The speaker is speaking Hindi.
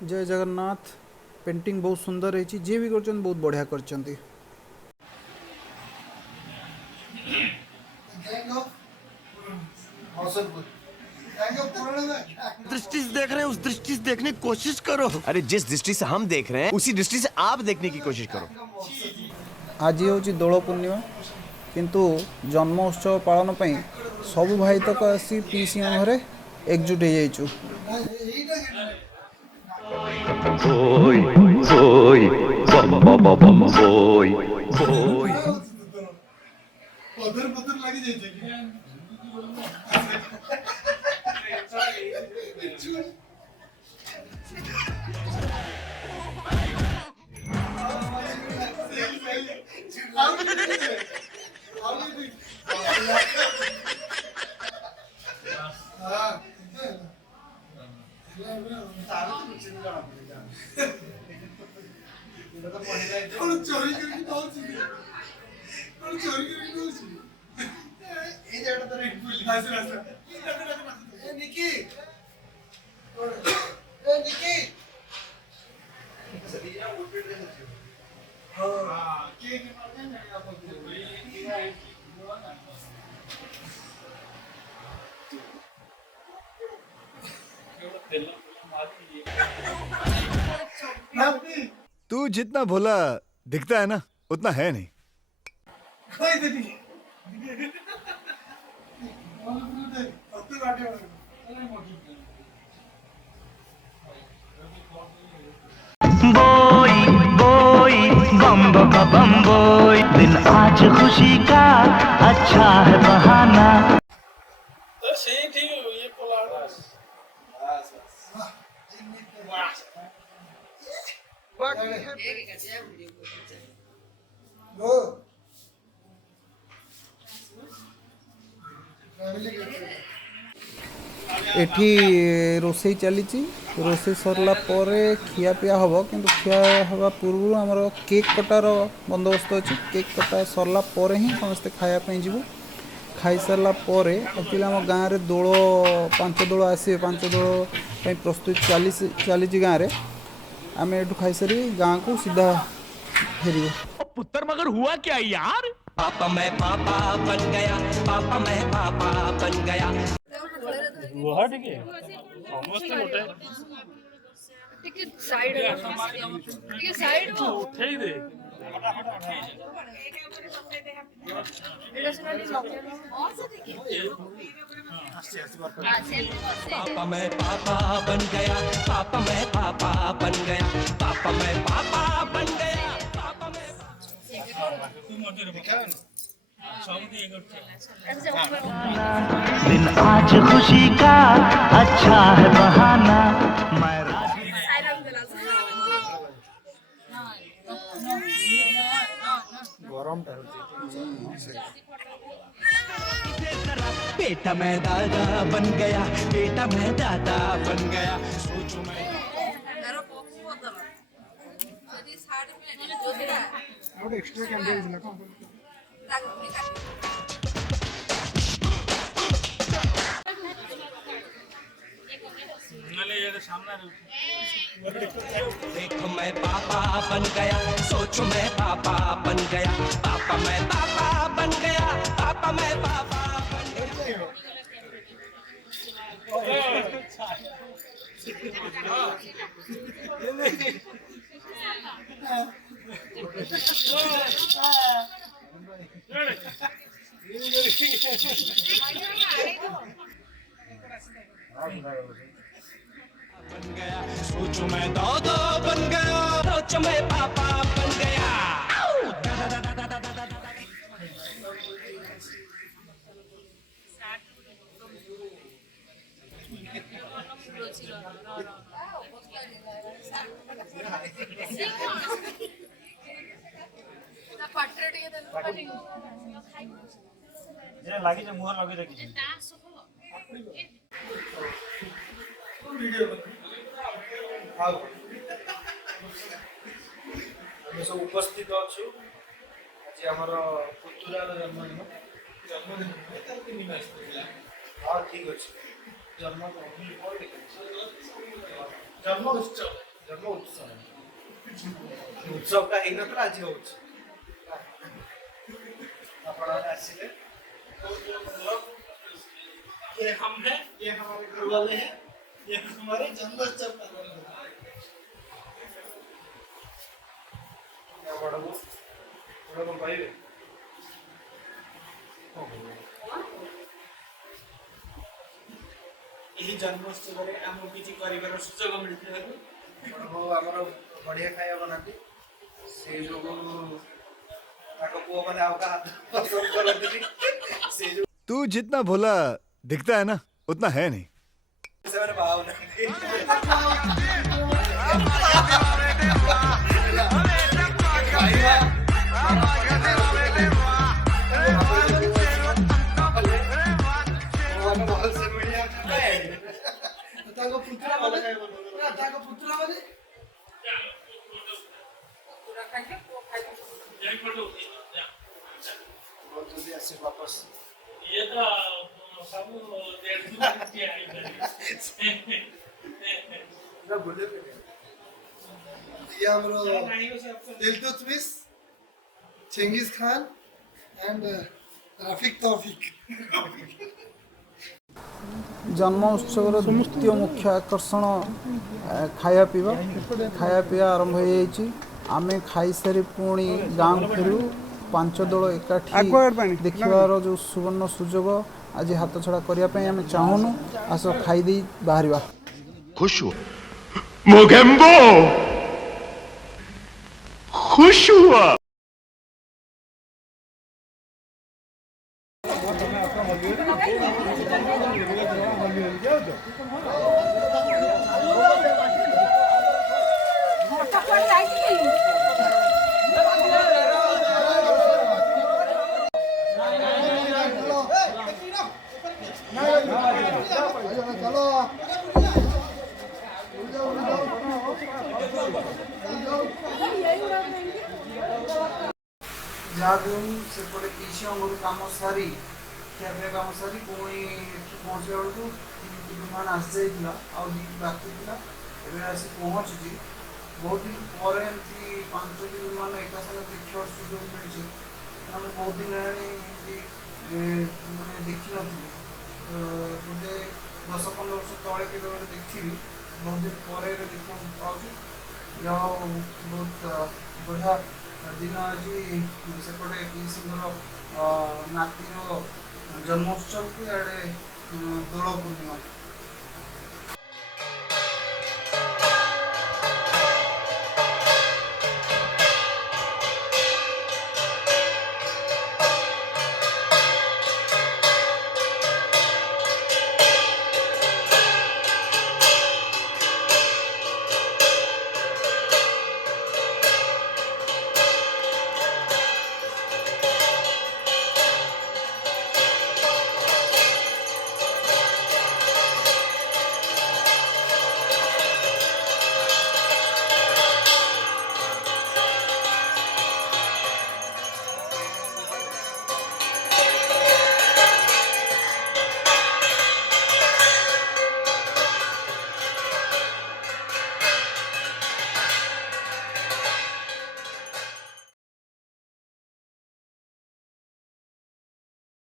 जय जगन्नाथ। पेंटिंग बहुत सुंदर रही, जे भी कर बहुत बढ़िया कर। दृष्टि से देख रहे हैं उस दृष्टि से देखने की कोशिश करो। अरे जिस दृष्टि से हम देख रहे हैं उसी दृष्टि से आप देखने की कोशिश करो। आज हूँ दोल पूर्णिमा किंतु जन्म उत्सव पालन पर सबु भाई तक आसी पीसी घरे एकजुट हो जाइचु। Boy, boy, bum bum bum bum boy, boy. पदर पदर लगी जाए चोरी करके चोरी करके এই জায়গাটা তো রেড বুল আছে আছে এ নিকি এ নিকি सरिया उठे दे हां के मारते हैं आप तू जितना भोला दिखता है ना उतना है नहीं। कोई नहीं बोई बोई बम बम बम बोई दिन आज खुशी का अच्छा है बहाना। तो सही ठीक है ये कोला बस वो एठी रोसई चली रोसई सरला खिया पिया हम किंतु खिया हवा पूर्व आमर केक कटार बंदोबस्त अच्छी। केक कटा सरला ही समस्ते खायापी जीवु। खाई सारा एक्चुअली आम गाँव में दोल 5 दोल आसे 5 दोल प्रस्तुत चली गाँव में आम एठू खाई सारी गाँव को सीधा फेर। पुत्र मगर हुआ क्या यार। पापा मैं पापा बन गया, पापा मैं पापा बन गया। वो ठीक है ऑलमोस्ट होता है। ठीक है साइड ठीक है साइड वो उठे ही दे पापा मैं पापा बन गया, पापा मैं पापा बन गया, पापा मैं पापा बन गया, पापा मैं दिन आज खुशी का अच्छा है बहाना। मैं बेटा मैं दादा बन गया, बेटा मैं दादा बन गया। सोचो मैं एक्स्ट्रा कैमरा देखो मैं पापा बन गया, सोचो मैं पापा बन गया, पापा मैं पापा बन गया, पापा मैं पापा बन गया। बन गया सोचो मैं दादा बन गया, सोचो मैं पापा बन गया। ଲାଗି ଯେ ମୁହଁ ଲଗେଇ ଦେଖିଛି सब उपस्थित अच्छु आज आम पुतुरार जन्मदिन जन्मदिन 3 मास हाँ ठीक अच्छे जन्म जन्म उत्सव जन्म उत्सव उत्सव का ही नत्र आज होच अपन आसिले ये हम हैं, ये हमारे घर वाले हैं, ये हमारे जन्मोत्सव का दिन है। क्या बड़ा वो भाई ଏହି ଜନ୍ମୋତ୍ସବରେ ଆମକୁ କିଛି କରିବାର ସୁଯୋଗ ମିଳିଥିବାରୁ ଆମର ବଢ଼ିଆ ଖାଇବା ବନାନ୍ତି ସେଇ ଯୋଗୁଁ ତାଙ୍କ ପୁଅମାନେ ଆଉ କାହା ପସନ୍ଦ କରନ୍ତିନି ସେଇ ଯୋଗୁଁ तू जितना भोला दिखता है ना उतना है नहीं ସେମାନେ ବାହା ହଉନାହାନ୍ତି ତାଙ୍କ ପୁତୁରା ମାନେ ତାଙ୍କ ପୁତୁରା ମାନେ ଜଲ୍ଦି ଆସିବ ବାପସ ये तो सब डेढ़ दिन के आई ना बोले ये हमरो इल्तुतमिश चेंगिस खान एंड रफिक तौफिक जन्म उत्सव द्वितीय मुख्य आकर्षण खाया पीवा आरंभ हो जाइए आम खाई सारी पुणी गाँव फेरू 5 दल एकाठी देखिबार जो सुवर्ण सुजोग आज हाथ छड़ा करने आम चाहूनु आस खाईदे बाहर खुश हुआ मोगेम्बो खुश हुआ सेपटे किसी अंगुर कम सारी ଖିଆପିଆ କାମ ସାରି ପୁଣି ପହଞ୍ଚିଲା ବେଳକୁ ବିମାନ ଆସିଯାଇଥିଲା ଆଉ ବାକି ଥିଲା ଏବେ ଆସି ପହଞ୍ଚୁଛି ବହୁତ ଦିନ ପରେ ଏମିତି 5ଟି ବିମାନ ଏକା ସାଙ୍ଗେ ଦେଖିବାର ସୁଯୋଗ ମିଳିଛି ଆମେ ବହୁତ ଦିନ ହେଲାଣି ଏମିତି ମାନେ ଦେଖିନଥିଲି ବୋଧେ 10-15 ବର୍ଷ ତଳେ କେବେ ଗୋଟେ ଦେଖିବି ବହୁତ ଦିନ ପରେ ଏବେ ଦେଖିବାକୁ ପାଉଛି ଯାହା ବହୁତ ବଢ଼ିଆ दिन आज सेपटे पिसीर नातिर जन्मोत्सव को इे दोल पूर्णिमा